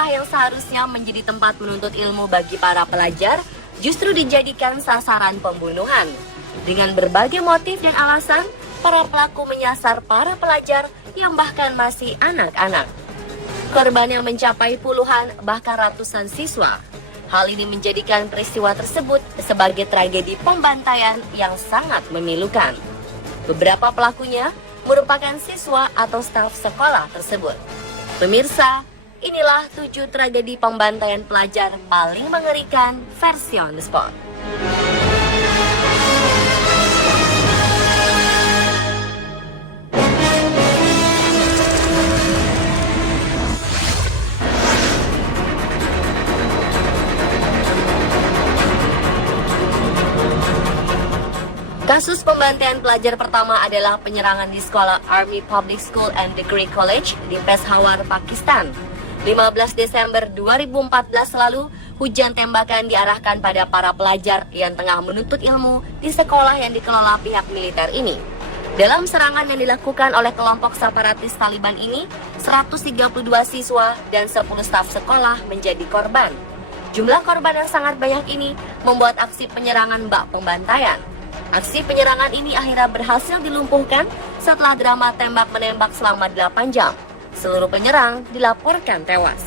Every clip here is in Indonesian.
sekolah yang seharusnya menjadi tempat menuntut ilmu bagi para pelajar justru dijadikan sasaran pembunuhan. Dengan berbagai motif dan alasan, para pelaku menyasar para pelajar yang bahkan masih anak-anak. Korban yang mencapai puluhan bahkan ratusan siswa. Hal ini menjadikan peristiwa tersebut sebagai tragedi pembantaian yang sangat memilukan. Beberapa pelakunya merupakan siswa atau staf sekolah tersebut. Pemirsa, inilah 7 tragedi pembantaian pelajar paling mengerikan versi On The Spot. Kasus pembantaian pelajar pertama adalah penyerangan di sekolah Army Public School and Degree College di Peshawar, Pakistan. 15 Desember 2014 lalu, hujan tembakan diarahkan pada para pelajar yang tengah menuntut ilmu di sekolah yang dikelola pihak militer ini. Dalam serangan yang dilakukan oleh kelompok separatis Taliban ini, 132 siswa dan 10 staf sekolah menjadi korban. Jumlah korban yang sangat banyak ini membuat aksi penyerangan bak pembantaian. Aksi penyerangan ini akhirnya berhasil dilumpuhkan setelah drama tembak-menembak selama 8 jam. Seluruh penyerang dilaporkan tewas.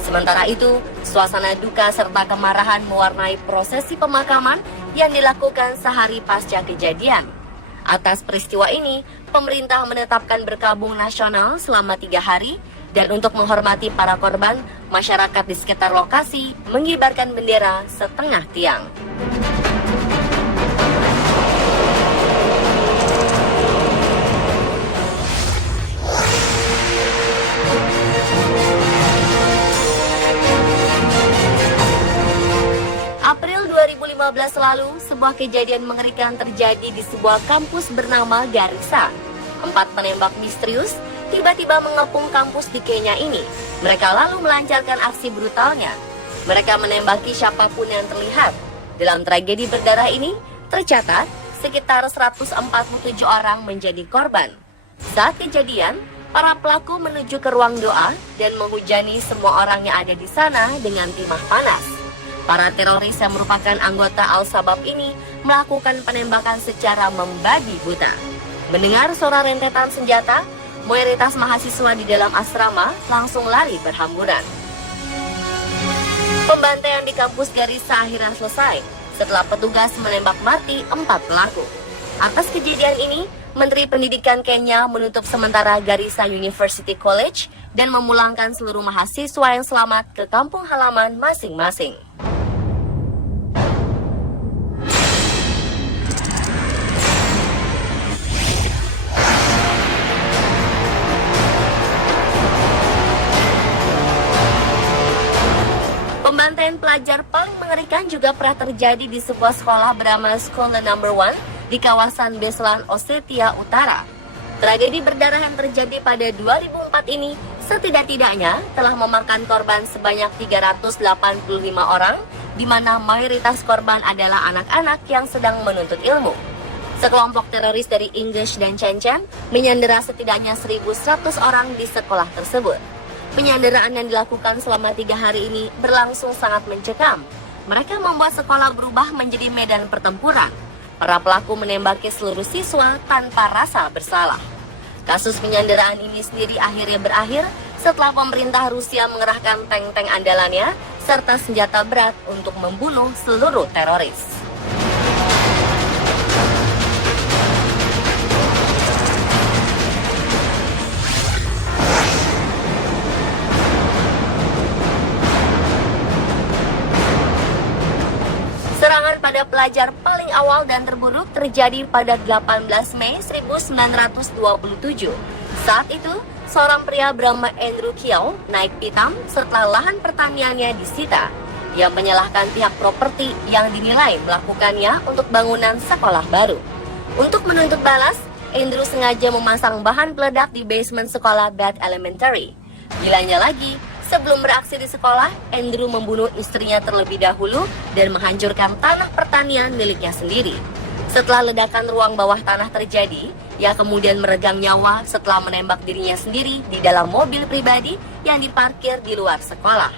Sementara itu, suasana duka serta kemarahan mewarnai prosesi pemakaman yang dilakukan sehari pasca kejadian. Atas peristiwa ini, pemerintah menetapkan berkabung nasional selama 3 hari dan untuk menghormati para korban, masyarakat di sekitar lokasi mengibarkan bendera setengah tiang. April 2015 lalu, sebuah kejadian mengerikan terjadi di sebuah kampus bernama Garissa. 4 penembak misterius tiba-tiba mengepung kampus di Kenya ini. Mereka lalu melancarkan aksi brutalnya. Mereka menembaki siapapun yang terlihat. Dalam tragedi berdarah ini, tercatat sekitar 147 orang menjadi korban. Saat kejadian, para pelaku menuju ke ruang doa dan menghujani semua orang yang ada di sana dengan timah panas. Para teroris yang merupakan anggota Al-Shabaab ini melakukan penembakan secara membabi buta. Mendengar suara rentetan senjata, mayoritas mahasiswa di dalam asrama langsung lari berhamburan. Pembantaian di kampus Garissa akhirnya selesai setelah petugas menembak mati 4 pelaku. Atas kejadian ini, Menteri Pendidikan Kenya menutup sementara Garissa University College dan memulangkan seluruh mahasiswa yang selamat ke kampung halaman masing-masing. Pembantaian pelajar paling mengerikan juga pernah terjadi di sebuah sekolah bernama School No. 1 di kawasan Beslan, Ossetia Utara. Tragedi berdarah yang terjadi pada 2004 ini setidak-tidaknya telah memakan korban sebanyak 385 orang, di mana mayoritas korban adalah anak-anak yang sedang menuntut ilmu. Sekelompok teroris dari English dan Chechen menyandera setidaknya 1.100 orang di sekolah tersebut. Penyanderaan yang dilakukan selama 3 hari ini berlangsung sangat mencekam. Mereka membuat sekolah berubah menjadi medan pertempuran. Para pelaku menembaki seluruh siswa tanpa rasa bersalah. Kasus penyanderaan ini sendiri akhirnya berakhir setelah pemerintah Rusia mengerahkan tank-tank andalannya serta senjata berat untuk membunuh seluruh teroris. Serangan pada pelajar paling awal dan terburuk terjadi pada 18 Mei 1927. Saat itu, seorang pria bernama Andrew Kiao naik pitam setelah lahan pertaniannya disita. Ia menyalahkan pihak properti yang dinilai melakukannya untuk bangunan sekolah baru. Untuk menuntut balas, Andrew sengaja memasang bahan peledak di basement sekolah Bath Elementary. Gilanya lagi, sebelum beraksi di sekolah, Andrew membunuh istrinya terlebih dahulu dan menghancurkan tanah pertanian miliknya sendiri. Setelah ledakan ruang bawah tanah terjadi, Ia kemudian meregang nyawa setelah menembak dirinya sendiri di dalam mobil pribadi yang diparkir di luar sekolah.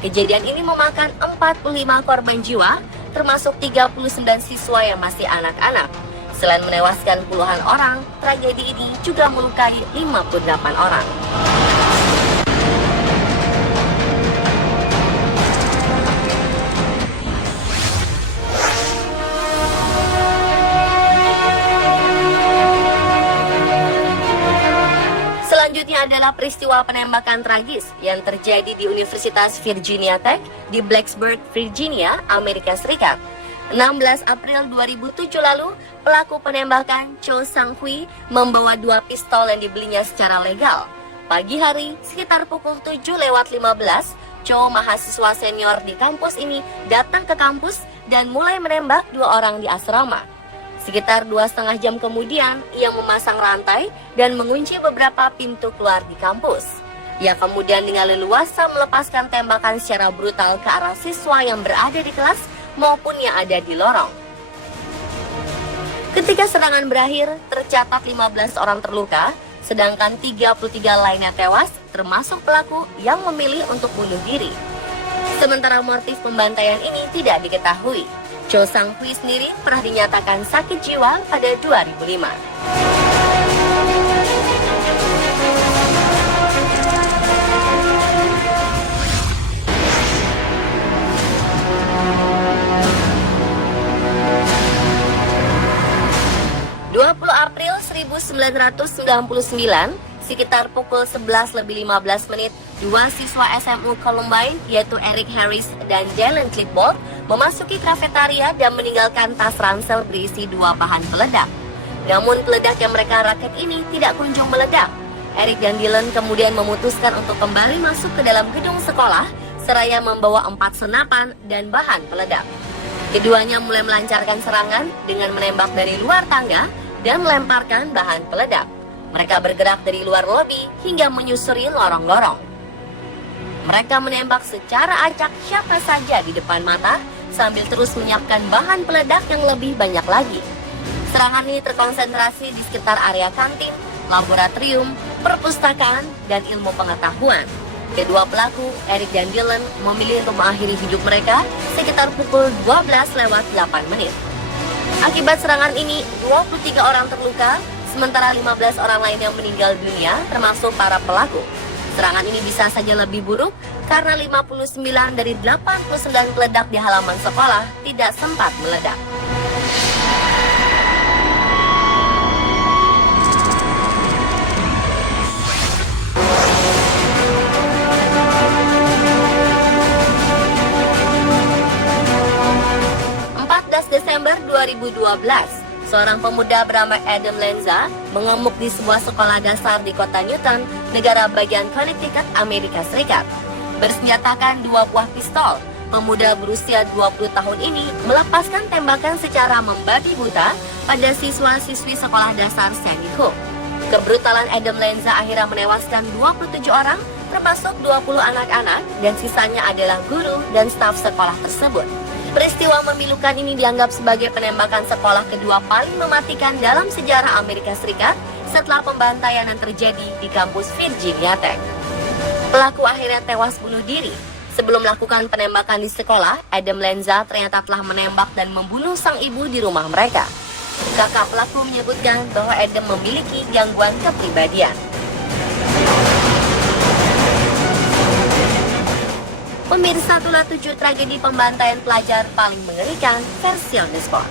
Kejadian ini memakan 45 korban jiwa, termasuk 39 siswa yang masih anak-anak. Selain menewaskan puluhan orang, tragedi ini juga melukai 58 orang. Selanjutnya adalah peristiwa penembakan tragis yang terjadi di Universitas Virginia Tech di Blacksburg, Virginia, Amerika Serikat. 16 April 2007 lalu, pelaku penembakan Cho Sang-hui membawa 2 pistol yang dibelinya secara legal. Pagi hari, sekitar pukul 7:15, Cho, mahasiswa senior di kampus ini, datang ke kampus dan mulai menembak 2 orang di asrama. Sekitar 2,5 jam kemudian, ia memasang rantai dan mengunci beberapa pintu keluar di kampus. Ia kemudian dengan leluasa melepaskan tembakan secara brutal ke arah siswa yang berada di kelas maupun yang ada di lorong. Ketika serangan berakhir, tercatat 15 orang terluka, sedangkan 33 lainnya tewas, termasuk pelaku yang memilih untuk bunuh diri. Sementara motif pembantaian ini tidak diketahui. Cho Sang-hui sendiri pernah dinyatakan sakit jiwa pada 2005. April 1999, sekitar pukul 11:15, 2 siswa SMU Columbine, yaitu Eric Harris dan Jalen Clipbold, memasuki kafetaria dan meninggalkan tas ransel berisi 2 bahan peledak. Namun peledak yang mereka rakit ini tidak kunjung meledak. Eric dan Dylan kemudian memutuskan untuk kembali masuk ke dalam gedung sekolah seraya membawa 4 senapan dan bahan peledak. Keduanya mulai melancarkan serangan dengan menembak dari luar tangga dan melemparkan bahan peledak. Mereka bergerak dari luar lobi hingga menyusuri lorong-lorong. Mereka menembak secara acak siapa saja di depan mata sambil terus menyiapkan bahan peledak yang lebih banyak lagi. Serangan ini terkonsentrasi di sekitar area kantin, laboratorium, perpustakaan, dan ilmu pengetahuan. Kedua pelaku, Eric dan Dylan, memilih untuk mengakhiri hidup mereka sekitar pukul 12:08. Akibat serangan ini, 23 orang terluka, sementara 15 orang lain yang meninggal dunia, termasuk para pelaku. Serangan ini bisa saja lebih buruk karena 59 dari 89 peledak di halaman sekolah tidak sempat meledak. Desember 2012, seorang pemuda bernama Adam Lanza mengamuk di sebuah sekolah dasar di kota Newton, negara bagian Connecticut, Amerika Serikat. Bersenjatakan 2 buah pistol, pemuda berusia 20 tahun ini melepaskan tembakan secara membabi buta pada siswa-siswi sekolah dasar Sandy Hook. Kebrutalan Adam Lanza akhirnya menewaskan 27 orang, termasuk 20 anak-anak, dan sisanya adalah guru dan staf sekolah tersebut. Peristiwa memilukan ini dianggap sebagai penembakan sekolah kedua paling mematikan dalam sejarah Amerika Serikat setelah pembantaian yang terjadi di kampus Virginia Tech. Pelaku akhirnya tewas bunuh diri. Sebelum melakukan penembakan di sekolah, Adam Lanza ternyata telah menembak dan membunuh sang ibu di rumah mereka. Kakak pelaku menyebutkan bahwa Adam memiliki gangguan kepribadian. Pemirsa, itulah 7 tragedi pembantaian pelajar paling mengerikan versi On The Spot.